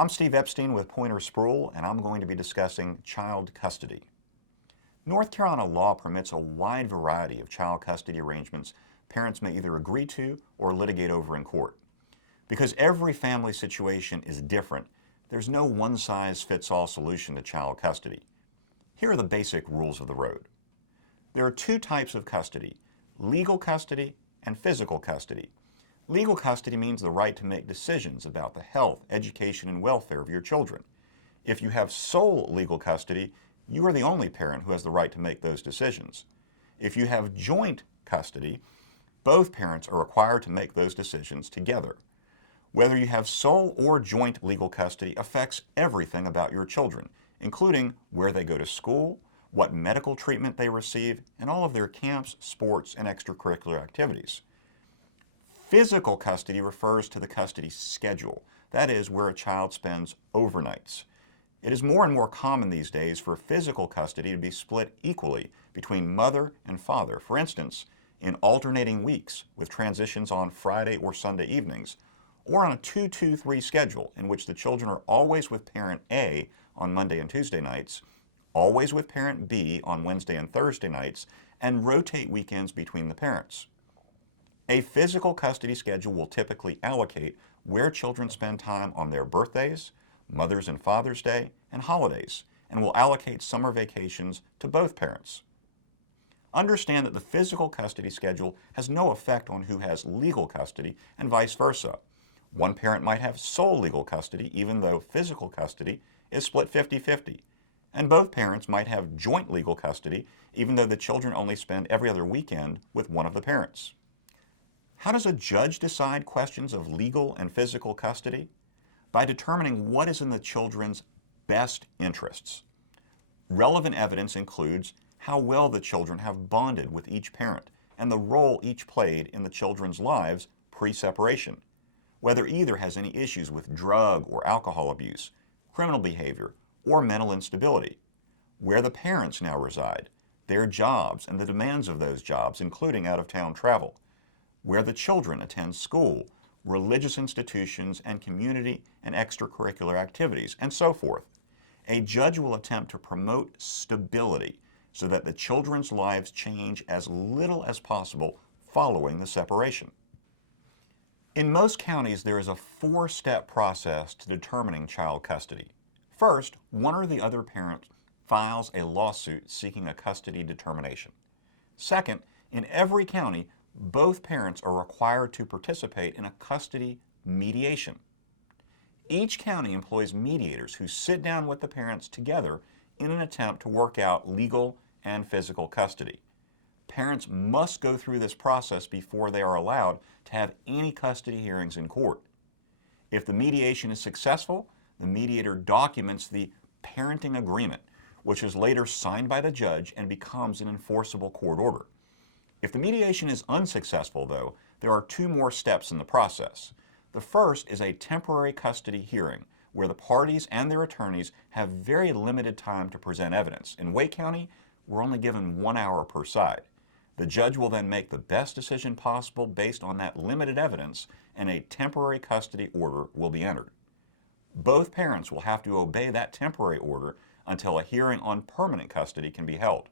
I'm Steve Epstein with Poyner Spruill, and I'm going to be discussing child custody. North Carolina law permits a wide variety of child custody arrangements parents may either agree to or litigate over in court. Because every family situation is different, there's no one-size-fits-all solution to child custody. Here are the basic rules of the road. There are two types of custody: legal custody and physical custody. Legal custody means the right to make decisions about the health, education, and welfare of your children. If you have sole legal custody, you are the only parent who has the right to make those decisions. If you have joint custody, both parents are required to make those decisions together. Whether you have sole or joint legal custody affects everything about your children, including where they go to school, what medical treatment they receive, and all of their camps, sports, and extracurricular activities. Physical custody refers to the custody schedule, that is, where a child spends overnights. It is more and more common these days for physical custody to be split equally between mother and father, for instance, in alternating weeks with transitions on Friday or Sunday evenings, or on a 2-2-3 schedule in which the children are always with parent A on Monday and Tuesday nights, always with parent B on Wednesday and Thursday nights, and rotate weekends between the parents. A physical custody schedule will typically allocate where children spend time on their birthdays, Mother's and Father's Day, and holidays, and will allocate summer vacations to both parents. Understand that the physical custody schedule has no effect on who has legal custody and vice versa. One parent might have sole legal custody even though physical custody is split 50-50, and both parents might have joint legal custody even though the children only spend every other weekend with one of the parents. How does a judge decide questions of legal and physical custody? By determining what is in the children's best interests. Relevant evidence includes how well the children have bonded with each parent and the role each played in the children's lives pre-separation, whether either has any issues with drug or alcohol abuse, criminal behavior, or mental instability, where the parents now reside, their jobs and the demands of those jobs, including out-of-town travel, where the children attend school, religious institutions, and community and extracurricular activities, and so forth. A judge will attempt to promote stability so that the children's lives change as little as possible following the separation. In most counties, there is a 4-step process to determining child custody. First, one or the other parent files a lawsuit seeking a custody determination. Second, in every county, both parents are required to participate in a custody mediation. Each county employs mediators who sit down with the parents together in an attempt to work out legal and physical custody. Parents must go through this process before they are allowed to have any custody hearings in court. If the mediation is successful, the mediator documents the parenting agreement, which is later signed by the judge and becomes an enforceable court order. If the mediation is unsuccessful, though, there are 2 more steps in the process. The first is a temporary custody hearing, where the parties and their attorneys have very limited time to present evidence. In Wake County, we're only given 1 hour per side. The judge will then make the best decision possible based on that limited evidence, and a temporary custody order will be entered. Both parents will have to obey that temporary order until a hearing on permanent custody can be held,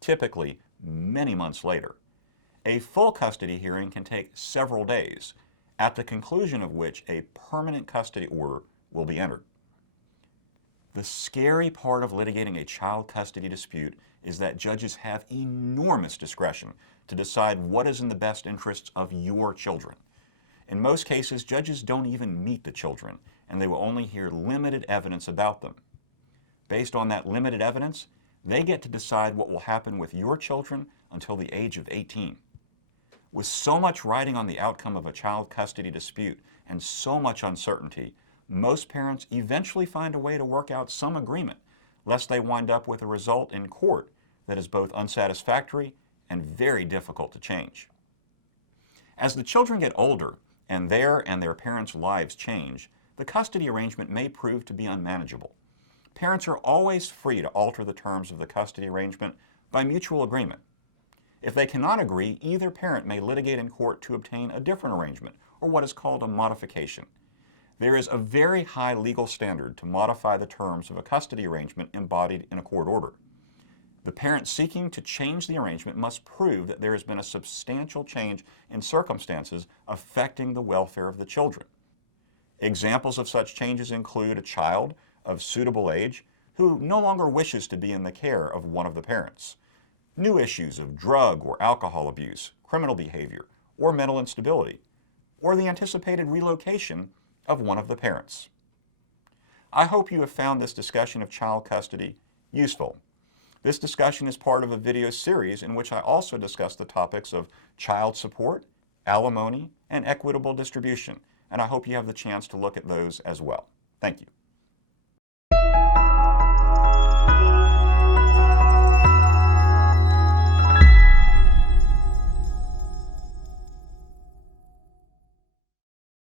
typically many months later. A full custody hearing can take several days, at the conclusion of which a permanent custody order will be entered. The scary part of litigating a child custody dispute is that judges have enormous discretion to decide what is in the best interests of your children. In most cases, judges don't even meet the children, and they will only hear limited evidence about them. Based on that limited evidence, they get to decide what will happen with your children until the age of 18. With so much riding on the outcome of a child custody dispute and so much uncertainty, most parents eventually find a way to work out some agreement, lest they wind up with a result in court that is both unsatisfactory and very difficult to change. As the children get older and their parents' lives change, the custody arrangement may prove to be unmanageable. Parents are always free to alter the terms of the custody arrangement by mutual agreement. If they cannot agree, either parent may litigate in court to obtain a different arrangement, or what is called a modification. There is a very high legal standard to modify the terms of a custody arrangement embodied in a court order. The parent seeking to change the arrangement must prove that there has been a substantial change in circumstances affecting the welfare of the children. Examples of such changes include a child of suitable age who no longer wishes to be in the care of one of the parents, new issues of drug or alcohol abuse, criminal behavior, or mental instability, or the anticipated relocation of one of the parents. I hope you have found this discussion of child custody useful. This discussion is part of a video series in which I also discuss the topics of child support, alimony, and equitable distribution, and I hope you have the chance to look at those as well. Thank you.